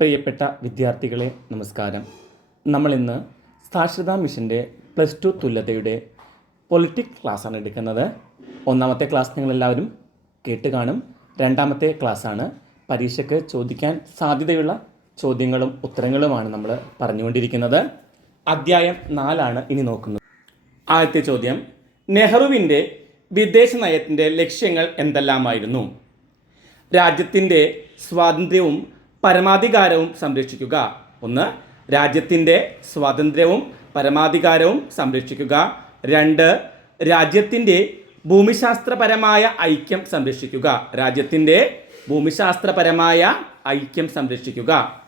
പ്രിയപ്പെട്ട വിദ്യാർത്ഥികളെ നമസ്കാരം. നമ്മളിന്ന് സാക്ഷരതാ മിഷന്റെ പ്ലസ് ടു തുല്യതയുടെ പൊളിറ്റിക് ക്ലാസ്സാണ് എടുക്കുന്നത്. ഒന്നാമത്തെ ക്ലാസ് നിങ്ങളെല്ലാവരും കേട്ട് കാണും. രണ്ടാമത്തെ ക്ലാസ്സാണ് പരീക്ഷയ്ക്ക് ചോദിക്കാൻ സാധ്യതയുള്ള ചോദ്യങ്ങളും ഉത്തരങ്ങളുമാണ് നമ്മൾ പറഞ്ഞുകൊണ്ടിരിക്കുന്നത്. അധ്യായം നാലാണ് ഇനി നോക്കുന്നത്. ആദ്യത്തെ ചോദ്യം നെഹ്റുവിന്റെ വിദേശ നയത്തിന്റെ ലക്ഷ്യങ്ങൾ എന്തെല്ലാമായിരുന്നു? രാജ്യത്തിന്റെ സ്വാതന്ത്ര്യവും പരമാധികാരവും സംരക്ഷിക്കുക. ഒന്ന് രാജ്യത്തിന്റെ സ്വാതന്ത്ര്യവും പരമാധികാരവും സംരക്ഷിക്കുക. രണ്ട് രാജ്യത്തിന്റെ ഭൂമിശാസ്ത്രപരമായ ഐക്യം സംരക്ഷിക്കുക. രാജ്യത്തിന്റെ ഭൂമിശാസ്ത്രപരമായ ഐക്യം സംരക്ഷിക്കുക.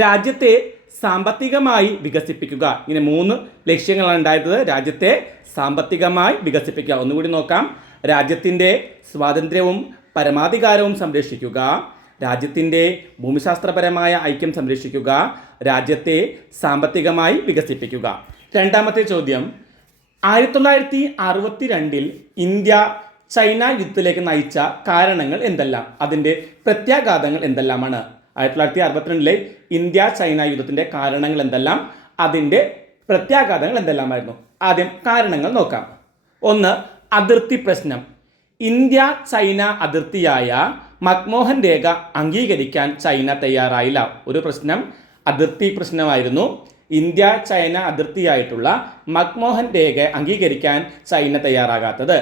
രാജ്യത്തെ സാമ്പത്തികമായി വികസിപ്പിക്കുക. ഇങ്ങനെ മൂന്ന് ലക്ഷ്യങ്ങളാണ് ഉണ്ടായിരുന്നത്. രാജ്യത്തെ സാമ്പത്തികമായി വികസിപ്പിക്കുക. ഒന്നുകൂടി നോക്കാം. രാജ്യത്തിന്റെ സ്വാതന്ത്ര്യവും പരമാധികാരവും സംരക്ഷിക്കുക. രാജ്യത്തിന്റെ ഭൂമിശാസ്ത്രപരമായ ഐക്യം സംരക്ഷിക്കുക രാജ്യത്തെ സാമ്പത്തികമായി വികസിപ്പിക്കുക. രണ്ടാമത്തെ ചോദ്യം ആയിരത്തി തൊള്ളായിരത്തി അറുപത്തി രണ്ടിൽ ഇന്ത്യ ചൈന യുദ്ധത്തിലേക്ക് നയിച്ച കാരണങ്ങൾ എന്തെല്ലാം? അതിന്റെ പ്രത്യാഘാതങ്ങൾ എന്തെല്ലാമാണ്? ആയിരത്തി തൊള്ളായിരത്തി അറുപത്തിരണ്ടിലെ ഇന്ത്യ ചൈന യുദ്ധത്തിന്റെ കാരണങ്ങൾ എന്തെല്ലാം? അതിന്റെ പ്രത്യാഘാതങ്ങൾ എന്തെല്ലാമായിരുന്നു? ആദ്യം കാരണങ്ങൾ നോക്കാം. ഒന്ന് അതിർത്തി പ്രശ്നം. ഇന്ത്യ ചൈന അതിർത്തിയായ മക്മോഹൻ രേഖ അംഗീകരിക്കാൻ ചൈന തയ്യാറായില്ല. ഒരു പ്രശ്നം അതിർത്തി പ്രശ്നമായിരുന്നു. ഇന്ത്യ ചൈന അതിർത്തിയായിട്ടുള്ള മക്മോഹൻ രേഖ അംഗീകരിക്കാൻ ചൈന തയ്യാറാകാത്തത്.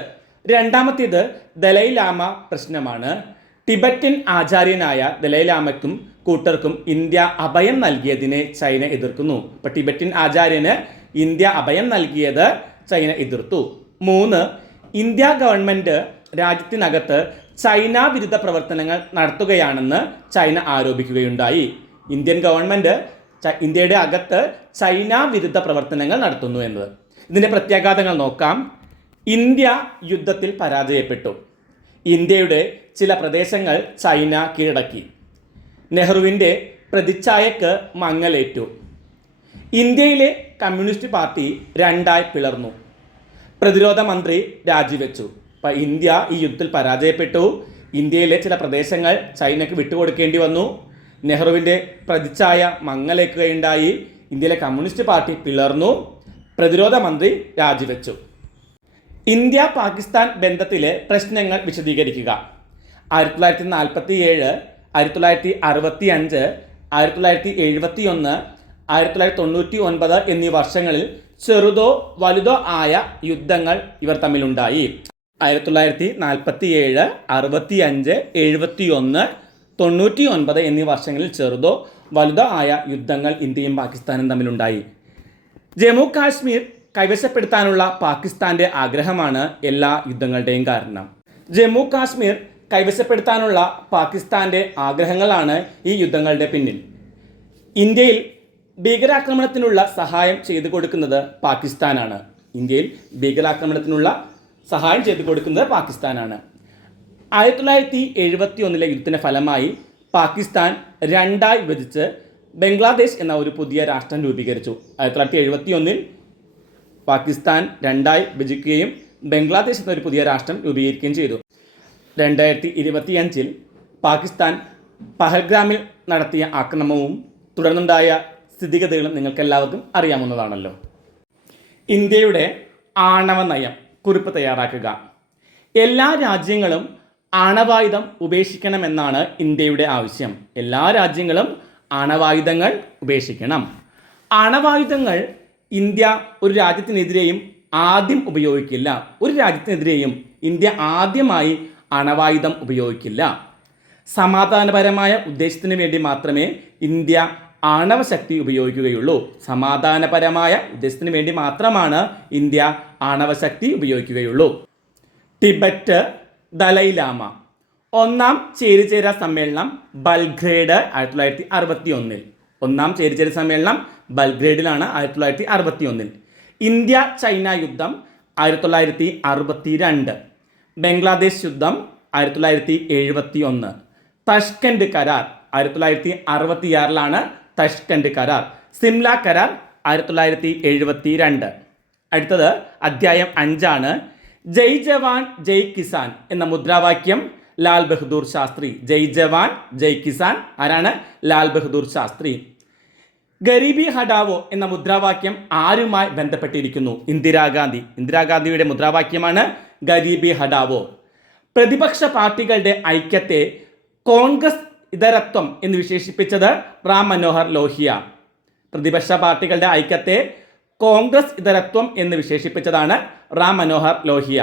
രണ്ടാമത്തേത് ദലൈലാമ പ്രശ്നമാണ്. ടിബറ്റൻ ആചാര്യനായ ദലൈലാമയ്ക്കും കൂട്ടർക്കും ഇന്ത്യ അഭയം നൽകിയതിനെ ചൈന എതിർക്കുന്നു. ഇപ്പം ടിബറ്റൻ ആചാര്യന് ഇന്ത്യ അഭയം നൽകിയത് ചൈന എതിർത്തു. മൂന്ന് ഇന്ത്യ ഗവൺമെന്റ് രാജ്യത്തിനകത്ത് ചൈന വിരുദ്ധ പ്രവർത്തനങ്ങൾ നടത്തുകയാണെന്ന് ചൈന ആരോപിക്കുകയുണ്ടായി. ഇന്ത്യൻ ഗവൺമെന്റ് ച- ഇന്ത്യയുടെ അകത്ത് ചൈന വിരുദ്ധ പ്രവർത്തനങ്ങൾ നടത്തുന്നു എന്നത്. ഇതിന്റെ പ്രത്യാഘാതങ്ങൾ നോക്കാം. ഇന്ത്യ യുദ്ധത്തിൽ പരാജയപ്പെട്ടു. ഇന്ത്യയുടെ ചില പ്രദേശങ്ങൾ ചൈന കീഴടക്കി. നെഹ്റുവിന്റെ പ്രതിച്ഛായക്ക് മങ്ങലേറ്റു. ഇന്ത്യയിലെ കമ്മ്യൂണിസ്റ്റ് പാർട്ടി രണ്ടായി പിളർന്നു. പ്രതിരോധ മന്ത്രി രാജിവെച്ചു. ഇന്ത്യ ഈ യുദ്ധത്തിൽ പരാജയപ്പെട്ടു. ഇന്ത്യയിലെ ചില പ്രദേശങ്ങൾ ചൈനയ്ക്ക് വിട്ടുകൊടുക്കേണ്ടി വന്നു. നെഹ്റുവിന്റെ പ്രതിച്ഛായ മങ്ങലേക്കുകയുണ്ടായി. ഇന്ത്യയിലെ കമ്മ്യൂണിസ്റ്റ് പാർട്ടി പിളർന്നു. പ്രതിരോധ മന്ത്രി രാജിവെച്ചു. ഇന്ത്യ പാകിസ്ഥാൻ ബന്ധത്തിലെ പ്രശ്നങ്ങൾ വിശദീകരിക്കുക. ആയിരത്തി തൊള്ളായിരത്തി നാൽപ്പത്തി ഏഴ് ആയിരത്തി തൊള്ളായിരത്തി അറുപത്തി അഞ്ച് ആയിരത്തി തൊള്ളായിരത്തി എഴുപത്തി ഒന്ന് ആയിരത്തി തൊള്ളായിരത്തി തൊണ്ണൂറ്റി ഒൻപത് എന്നീ വർഷങ്ങളിൽ ചെറുതോ വലുതോ ആയ യുദ്ധങ്ങൾ ഇവർ തമ്മിലുണ്ടായി. ആയിരത്തി തൊള്ളായിരത്തി നാൽപ്പത്തി ഏഴ് അറുപത്തി അഞ്ച് എഴുപത്തി ഒന്ന് തൊണ്ണൂറ്റി ഒൻപത് എന്നീ വർഷങ്ങളിൽ ചെറുതോ വലുതോ ആയ യുദ്ധങ്ങൾ ഇന്ത്യയും പാകിസ്ഥാനും തമ്മിലുണ്ടായി. ജമ്മു കാശ്മീർ കൈവശപ്പെടുത്താനുള്ള പാകിസ്ഥാന്റെ ആഗ്രഹമാണ് എല്ലാ യുദ്ധങ്ങളുടെയും കാരണം. ജമ്മു കാശ്മീർ കൈവശപ്പെടുത്താനുള്ള പാകിസ്ഥാന്റെ ആഗ്രഹങ്ങളാണ് ഈ യുദ്ധങ്ങളുടെ പിന്നിൽ. ഇന്ത്യയിൽ ഭീകരാക്രമണത്തിനുള്ള സഹായം ചെയ്തു കൊടുക്കുന്നത് പാകിസ്ഥാനാണ്. ഇന്ത്യയിൽ ഭീകരാക്രമണത്തിനുള്ള സഹായം ചെയ്തു കൊടുക്കുന്നത് പാകിസ്ഥാനാണ്. ആയിരത്തി തൊള്ളായിരത്തി എഴുപത്തി ഒന്നിലെ യുദ്ധത്തിന്റെ ഫലമായി പാകിസ്ഥാൻ രണ്ടായി വിഭജിച്ച് ബംഗ്ലാദേശ് എന്ന ഒരു പുതിയ രാഷ്ട്രം രൂപീകരിച്ചു. ആയിരത്തി തൊള്ളായിരത്തി എഴുപത്തി ഒന്നിൽ പാകിസ്ഥാൻ രണ്ടായി വിഭജിക്കുകയും ബംഗ്ലാദേശ് എന്നൊരു പുതിയ രാഷ്ട്രം രൂപീകരിക്കുകയും ചെയ്തു. രണ്ടായിരത്തി ഇരുപത്തിയഞ്ചിൽ പാകിസ്ഥാൻ പഹൽഗ്രാമിൽ നടത്തിയ ആക്രമണവും തുടർന്നുണ്ടായ സ്ഥിതിഗതികളും നിങ്ങൾക്കെല്ലാവർക്കും അറിയാവുന്നതാണല്ലോ. ഇന്ത്യയുടെ ആണവ നയം. കുറിപ്പ് തയ്യാറാക്കുക. എല്ലാ രാജ്യങ്ങളും ആണവായുധം ഉപേക്ഷിക്കണമെന്നാണ് ഇന്ത്യയുടെ ആവശ്യം. എല്ലാ രാജ്യങ്ങളും ആണവായുധങ്ങൾ ഉപേക്ഷിക്കണം. ആണവായുധങ്ങൾ ഇന്ത്യ ഒരു രാജ്യത്തിനെതിരെയും ആദ്യം ഉപയോഗിക്കില്ല. ഒരു രാജ്യത്തിനെതിരെയും ഇന്ത്യ ആദ്യമായി അണവായുധം ഉപയോഗിക്കില്ല. സമാധാനപരമായ ഉദ്ദേശത്തിന് വേണ്ടി മാത്രമേ ഇന്ത്യ ആണവശക്തി ഉപയോഗിക്കുകയുള്ളൂ. സമാധാനപരമായ ഉദ്ദേശത്തിന് വേണ്ടി മാത്രമാണ് ഇന്ത്യ ആണവശക്തി ഉപയോഗിക്കുകയുള്ളൂ. Tibet Dalai Lama. ഒന്നാം ചേരിചേര സമ്മേളനം ബൽഗ്രേഡ് ആയിരത്തി തൊള്ളായിരത്തി അറുപത്തി ഒന്നിൽ ഒന്നാം ചേരിചേര സമ്മേളനം ബൽഗ്രേഡിലാണ് ആയിരത്തി തൊള്ളായിരത്തി അറുപത്തി ഒന്നിൽ ഇന്ത്യ ചൈന യുദ്ധം ആയിരത്തി തൊള്ളായിരത്തി അറുപത്തി രണ്ട് ബംഗ്ലാദേശ് യുദ്ധം ആയിരത്തി തൊള്ളായിരത്തി എഴുപത്തി ഒന്ന് തഷ്കൻഡ് കരാർ ആയിരത്തി തൊള്ളായിരത്തി അറുപത്തിയാറിലാണ് തഷ്കൻഡ് കരാർ. സിംല കരാർ ആയിരത്തി തൊള്ളായിരത്തി എഴുപത്തി രണ്ട് അടുത്തത് അധ്യായം അഞ്ചാണ്. ജയ് ജവാൻ ജയ് കിസാൻ എന്ന മുദ്രാവാക്യം ലാൽ ബഹദൂർ ശാസ്ത്രി. ജയ് ജവാൻ ജയ് കിസാൻ ആരാണ്? ലാൽ ബഹദൂർ ശാസ്ത്രി. ഗരീബി ഹഡാവോ എന്ന മുദ്രാവാക്യം ആരുമായി ബന്ധപ്പെട്ടിരിക്കുന്നു? ഇന്ദിരാഗാന്ധി ഇന്ദിരാഗാന്ധിയുടെ മുദ്രാവാക്യമാണ് ഗരീബി ഹഡാവോ. പ്രതിപക്ഷ പാർട്ടികളുടെ ഐക്യത്തെ കോൺഗ്രസ് ഇതരത്വം എന്ന് വിശേഷിപ്പിച്ചത് റാം മനോഹർ ലോഹിയ. പ്രതിപക്ഷ പാർട്ടികളുടെ ഐക്യത്തെ കോൺഗ്രസ് ഇതരത്വം എന്ന് വിശേഷിപ്പിച്ചതാണ് റാം മനോഹർ ലോഹിയ.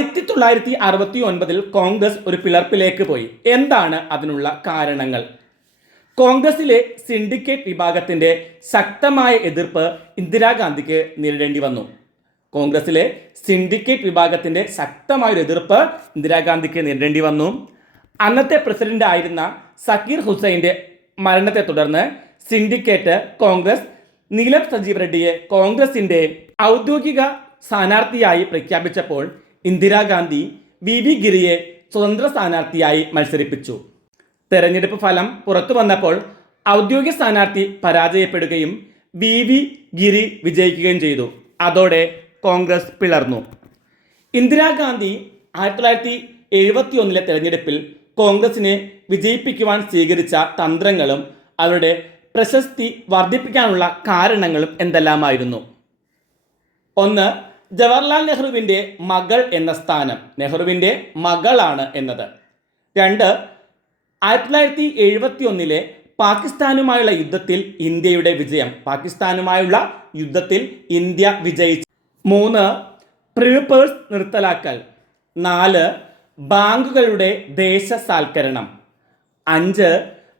ആയിരത്തി തൊള്ളായിരത്തി അറുപത്തി ഒൻപതിൽ കോൺഗ്രസ് ഒരു പിളർപ്പിലേക്ക് പോയി. എന്താണ് അതിനുള്ള കാരണങ്ങൾ? കോൺഗ്രസിലെ സിൻഡിക്കേറ്റ് വിഭാഗത്തിന്റെ ശക്തമായ എതിർപ്പ് ഇന്ദിരാഗാന്ധിക്ക് നേരിടേണ്ടി വന്നു. കോൺഗ്രസിലെ സിൻഡിക്കേറ്റ് വിഭാഗത്തിന്റെ ശക്തമായൊരു എതിർപ്പ് ഇന്ദിരാഗാന്ധിക്ക് നേരിടേണ്ടി വന്നു. അന്നത്തെ പ്രസിഡന്റ് ആയിരുന്ന സക്കീർ ഹുസൈന്റെ മരണത്തെ തുടർന്ന് സിൻഡിക്കേറ്റ് കോൺഗ്രസ് നീലം സജീവ് റെഡ്ഡിയെ കോൺഗ്രസിന്റെ ഔദ്യോഗിക സ്ഥാനാർത്ഥിയായി പ്രഖ്യാപിച്ചപ്പോൾ ഇന്ദിരാഗാന്ധി വി വി ഗിരിയെ സ്വതന്ത്ര സ്ഥാനാർത്ഥിയായി മത്സരിപ്പിച്ചു. തെരഞ്ഞെടുപ്പ് ഫലം പുറത്തു വന്നപ്പോൾ ഔദ്യോഗിക സ്ഥാനാർത്ഥി പരാജയപ്പെടുകയും വി വി ഗിരി വിജയിക്കുകയും ചെയ്തു. അതോടെ കോൺഗ്രസ് പിളർന്നു. ഇന്ദിരാഗാന്ധി ആയിരത്തി തൊള്ളായിരത്തി എഴുപത്തി ഒന്നിലെ തെരഞ്ഞെടുപ്പിൽ കോൺഗ്രസിനെ വിജയിപ്പിക്കുവാൻ സ്വീകരിച്ച തന്ത്രങ്ങളും അവരുടെ പ്രശസ്തി വർദ്ധിപ്പിക്കാനുള്ള കാരണങ്ങളും എന്തെല്ലാമായിരുന്നു? ഒന്ന് ജവഹർലാൽ നെഹ്റുവിന്റെ മകൾ എന്ന സ്ഥാനം നെഹ്റുവിന്റെ മകളാണ് എന്നത്. രണ്ട് ആയിരത്തി തൊള്ളായിരത്തി എഴുപത്തി ഒന്നിലെ പാകിസ്ഥാനുമായുള്ള യുദ്ധത്തിൽ ഇന്ത്യയുടെ വിജയം പാകിസ്ഥാനുമായുള്ള യുദ്ധത്തിൽ ഇന്ത്യ വിജയിച്ചു. മൂന്ന് പ്രിപേഴ്സ് നിർത്തലാക്കൽ. നാല് ബാങ്കുകളുടെ ദേശസാൽക്കരണം. അഞ്ച്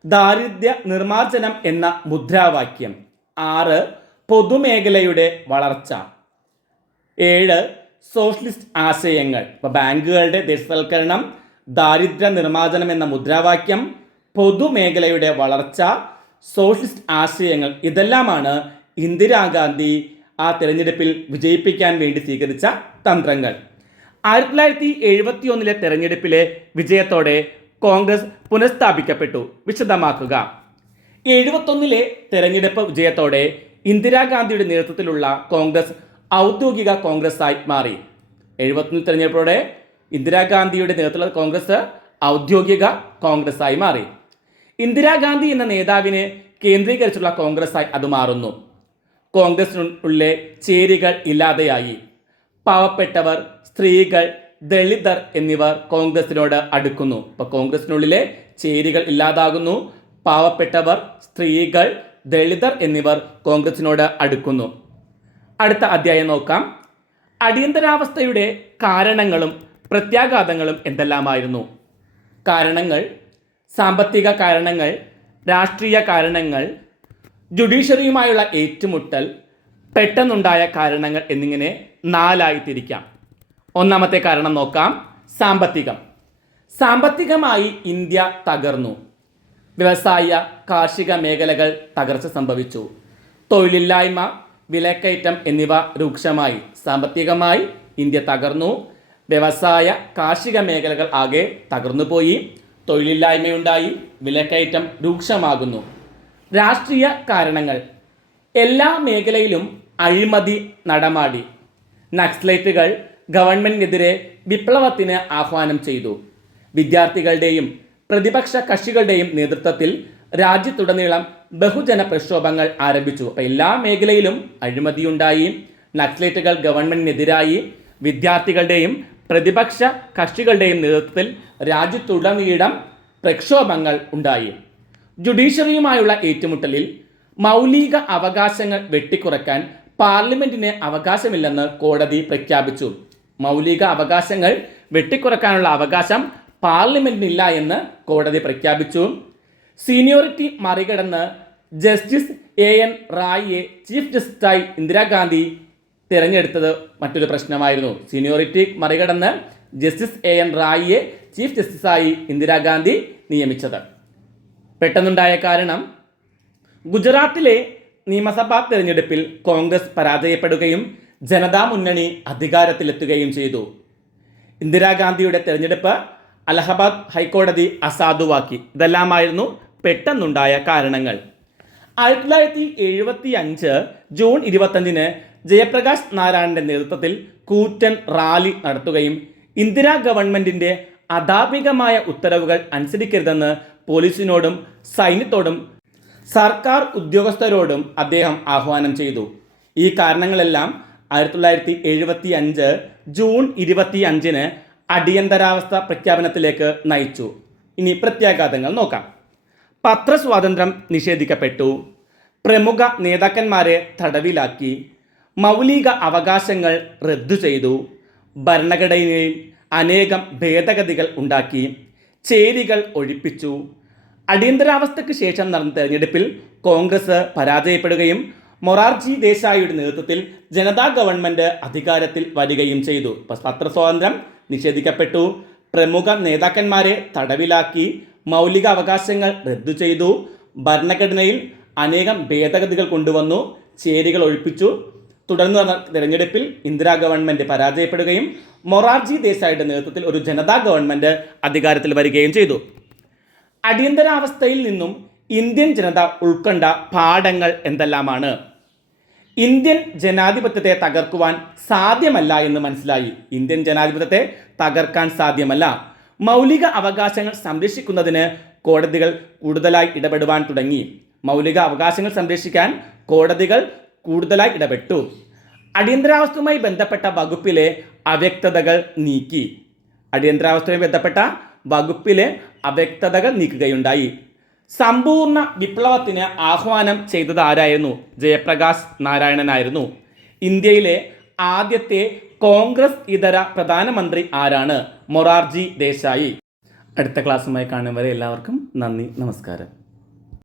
ദാരിദ്ര്യ നിർമ്മാർജനം എന്ന മുദ്രാവാക്യം. ആറ് പൊതുമേഖലയുടെ വളർച്ച. ഏഴ് സോഷ്യലിസ്റ്റ് ആശയങ്ങൾ. ഇപ്പോൾ ബാങ്കുകളുടെ ദേശസൽക്കരണം ദാരിദ്ര്യ നിർമ്മാർജനം എന്ന മുദ്രാവാക്യം പൊതുമേഖലയുടെ വളർച്ച സോഷ്യലിസ്റ്റ് ആശയങ്ങൾ ഇതെല്ലാമാണ് ഇന്ദിരാഗാന്ധി ആ തിരഞ്ഞെടുപ്പിൽ വിജയിപ്പിക്കാൻ വേണ്ടി സ്വീകരിച്ച തന്ത്രങ്ങൾ. ആയിരത്തി തൊള്ളായിരത്തി എഴുപത്തി ഒന്നിലെ തെരഞ്ഞെടുപ്പിലെ വിജയത്തോടെ കോൺഗ്രസ് പുനഃസ്ഥാപിക്കപ്പെട്ടു. വിശദമാക്കുക. എഴുപത്തൊന്നിലെ തെരഞ്ഞെടുപ്പ് വിജയത്തോടെ ഇന്ദിരാഗാന്ധിയുടെ നേതൃത്വത്തിലുള്ള കോൺഗ്രസ് ഔദ്യോഗിക കോൺഗ്രസ്സായി മാറി. എഴുപത്തൊന്നിൽ തെരഞ്ഞെടുപ്പോടെ ഇന്ദിരാഗാന്ധിയുടെ നേതൃത്വത്തിലുള്ള കോൺഗ്രസ് ഔദ്യോഗിക കോൺഗ്രസ്സായി മാറി. ഇന്ദിരാഗാന്ധി എന്ന നേതാവിനെ കേന്ദ്രീകരിച്ചുള്ള കോൺഗ്രസ്സായി അത് മാറുന്നു. കോൺഗ്രസിനുള്ളിലെ ചേരികൾ ഇല്ലാതെയായി. പാവപ്പെട്ടവർ സ്ത്രീകൾ ദളിതർ എന്നിവർ കോൺഗ്രസിനോട് അടുക്കുന്നു. ഇപ്പോൾ കോൺഗ്രസിനുള്ളിലെ ചേരികൾ ഇല്ലാതാകുന്നു. പാവപ്പെട്ടവർ സ്ത്രീകൾ ദളിതർ എന്നിവർ കോൺഗ്രസിനോട് അടുക്കുന്നു. അടുത്ത അധ്യായം നോക്കാം. അടിയന്തരാവസ്ഥയുടെ കാരണങ്ങളും പ്രത്യാഘാതങ്ങളും എന്തെല്ലാമായിരുന്നു? കാരണങ്ങൾ സാമ്പത്തിക കാരണങ്ങൾ രാഷ്ട്രീയ കാരണങ്ങൾ ജുഡീഷ്യറിയുമായുള്ള ഏറ്റുമുട്ടൽ പെട്ടെന്നുണ്ടായ കാരണങ്ങൾ എന്നിങ്ങനെ നാലായി തിരിക്കാം. ഒന്നാമത്തെ കാരണം നോക്കാം. സാമ്പത്തികം. സാമ്പത്തികമായി ഇന്ത്യ തകർന്നു. വ്യവസായ കാർഷിക മേഖലകൾ തകർച്ച സംഭവിച്ചു. തൊഴിലില്ലായ്മ വിലക്കയറ്റം എന്നിവ രൂക്ഷമായി. സാമ്പത്തികമായി ഇന്ത്യ തകർന്നു. വ്യവസായ കാർഷിക മേഖലകൾ ആകെ തകർന്നുപോയി. തൊഴിലില്ലായ്മയുണ്ടായി. വിലക്കയറ്റം രൂക്ഷമാകുന്നു. രാഷ്ട്രീയ കാരണങ്ങൾ. എല്ലാ മേഖലയിലും അഴിമതി നടമാടി. നക്സലൈറ്റുകൾ ഗവൺമെന്റിനെതിരെ വിപ്ലവത്തിന് ആഹ്വാനം ചെയ്തു. വിദ്യാർത്ഥികളുടെയും പ്രതിപക്ഷ കക്ഷികളുടെയും നേതൃത്വത്തിൽ രാജ്യത്തുടനീളം ബഹുജന പ്രക്ഷോഭങ്ങൾ ആരംഭിച്ചു. അപ്പോൾ എല്ലാ മേഖലയിലും അഴിമതിയുണ്ടായി. നക്സലേറ്റുകൾ ഗവൺമെന്റിനെതിരായി. വിദ്യാർത്ഥികളുടെയും പ്രതിപക്ഷ കക്ഷികളുടെയും നേതൃത്വത്തിൽ രാജ്യത്തുടനീളം പ്രക്ഷോഭങ്ങൾ ഉണ്ടായി. ജുഡീഷ്യറിയുമായുള്ള ഏറ്റുമുട്ടലിൽ മൗലിക അവകാശങ്ങൾ വെട്ടിക്കുറക്കാൻ പാർലമെന്റിന് അവകാശമില്ലെന്ന് കോടതി പ്രഖ്യാപിച്ചു. മൗലിക അവകാശങ്ങൾ വെട്ടിക്കുറക്കാനുള്ള അവകാശം പാർലമെന്റിനില്ല എന്ന് കോടതി പ്രഖ്യാപിച്ചു. സീനിയോറിറ്റി മറികടന്ന് ജസ്റ്റിസ് എ എൻ റായിയെ ചീഫ് ജസ്റ്റിസായി ഇന്ദിരാഗാന്ധി തിരഞ്ഞെടുത്തത് മറ്റൊരു പ്രശ്നമായിരുന്നു. സീനിയോറിറ്റി മറികടന്ന് ജസ്റ്റിസ് എ എൻ റായിയെ ചീഫ് ജസ്റ്റിസായി ഇന്ദിരാഗാന്ധി നിയമിച്ചത്. പെട്ടെന്നുണ്ടായ കാരണം ഗുജറാത്തിലെ നിയമസഭാ തെരഞ്ഞെടുപ്പിൽ കോൺഗ്രസ് പരാജയപ്പെടുകയും ജനതാ മുന്നണി അധികാരത്തിലെത്തുകയും ചെയ്തു. ഇന്ദിരാഗാന്ധിയുടെ തെരഞ്ഞെടുപ്പ് അലഹബാദ് ഹൈക്കോടതി അസാധുവാക്കി. ഇതെല്ലാമായിരുന്നു പെട്ടെന്നുണ്ടായ കാരണങ്ങൾ. ആയിരത്തി തൊള്ളായിരത്തി എഴുപത്തി അഞ്ച് ജൂൺ ഇരുപത്തഞ്ചിന് ജയപ്രകാശ് നാരായണന്റെ നേതൃത്വത്തിൽ കൂറ്റൻ റാലി നടത്തുകയും ഇന്ദിരാ ഗവൺമെന്റിന്റെ അധാർമികമായ ഉത്തരവുകൾ അനുസരിക്കരുതെന്ന് പോലീസിനോടും സൈന്യത്തോടും സർക്കാർ ഉദ്യോഗസ്ഥരോടും അദ്ദേഹം ആഹ്വാനം ചെയ്തു. ഈ കാരണങ്ങളെല്ലാം ആയിരത്തി തൊള്ളായിരത്തി എഴുപത്തി അഞ്ച് ജൂൺ ഇരുപത്തി അഞ്ചിന് അടിയന്തരാവസ്ഥ പ്രഖ്യാപനത്തിലേക്ക് നയിച്ചു. ഇനി പ്രത്യാഘാതങ്ങൾ നോക്കാം. പത്രസ്വാതന്ത്ര്യം നിഷേധിക്കപ്പെട്ടു. പ്രമുഖ നേതാക്കന്മാരെ തടവിലാക്കി. മൗലിക അവകാശങ്ങൾ റദ്ദു ചെയ്തു. ഭരണഘടനയിൽ അനേകം ഭേദഗതികൾ ഉണ്ടാക്കി. ചേരികൾ ഒഴിപ്പിച്ചു. അടിയന്തരാവസ്ഥയ്ക്ക് ശേഷം നടന്ന തെരഞ്ഞെടുപ്പിൽ കോൺഗ്രസ് പരാജയപ്പെടുകയും മൊറാർജി ദേശായിയുടെ നേതൃത്വത്തിൽ ജനതാ ഗവൺമെന്റ് അധികാരത്തിൽ വരികയും ചെയ്തു. പത്ര പത്രസ്വാതന്ത്ര്യം നിഷേധിക്കപ്പെട്ടു. പ്രമുഖ നേതാക്കന്മാരെ തടവിലാക്കി മൗലിക അവകാശങ്ങൾ റദ്ദു ചെയ്തു. ഭരണഘടനയിൽ അനേകം ഭേദഗതികൾ കൊണ്ടുവന്നു. ചേരികൾ ഒഴിപ്പിച്ചു. തുടർന്ന് നടന്ന തെരഞ്ഞെടുപ്പിൽ ഇന്ദിരാ ഗവൺമെന്റ് പരാജയപ്പെടുകയും മൊറാർജി ദേശായിയുടെ നേതൃത്വത്തിൽ ഒരു ജനതാ ഗവൺമെന്റ് അധികാരത്തിൽ വരികയും ചെയ്തു. അടിയന്തരാവസ്ഥയിൽ നിന്നും ഇന്ത്യൻ ജനത ഉൾക്കൊണ്ട പാഠങ്ങൾ എന്തെല്ലാമാണ്? ഇന്ത്യൻ ജനാധിപത്യത്തെ തകർക്കുവാൻ സാധ്യമല്ല എന്ന് മനസ്സിലായി. ഇന്ത്യൻ ജനാധിപത്യത്തെ തകർക്കാൻ സാധ്യമല്ല. മൗലിക അവകാശങ്ങൾ സംരക്ഷിക്കുന്നതിന് കോടതികൾ കൂടുതലായി ഇടപെടുവാൻ തുടങ്ങി. മൗലിക അവകാശങ്ങൾ സംരക്ഷിക്കാൻ കോടതികൾ കൂടുതലായി ഇടപെട്ടു. അടിയന്തരാവസ്ഥയുമായി ബന്ധപ്പെട്ട വകുപ്പിലെ അവ്യക്തതകൾ നീക്കി. അടിയന്തരാവസ്ഥയുമായി ബന്ധപ്പെട്ട വകുപ്പിലെ അവ്യക്തതകൾ നീക്കുകയുണ്ടായി. സമ്പൂർണ വിപ്ലവത്തിന് ആഹ്വാനം ചെയ്തത് ആരായിരുന്നു? ജയപ്രകാശ് നാരായണനായിരുന്നു. ഇന്ത്യയിലെ ആദ്യത്തെ കോൺഗ്രസ് ഇതര പ്രധാനമന്ത്രി ആരാണ്? മൊറാർജി ദേശായി. അടുത്ത ക്ലാസ്സുമായി കാണും വരെ എല്ലാവർക്കും നന്ദി നമസ്കാരം.